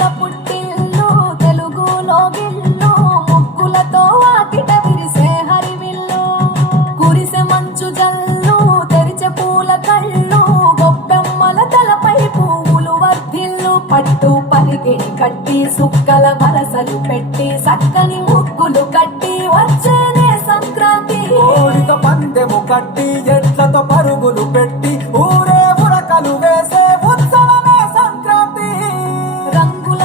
రంగుల పుట్టిల్లు తెలుగులో గిల్లు ముగ్గులతో వాకిట విరిసే హరివిల్లు కురిసె మంచు జల్లు తెరిచే పూల కళ్ళు గొప్పెమ్మల తలపై పువ్వులు వర్ధిల్లు పట్టు పరిగిణి కట్టి సుక్కల వరసలు పెట్టి సక్కని ముగ్గులు కట్టి వచ్చేనే సంక్రాంతి కోడితో పందెము కట్టి ఎట్లతో పరుగులు పెట్టి ఊరే ఉరకలు వేసే ఉత్సవమే సంక్రాంతి రంగుల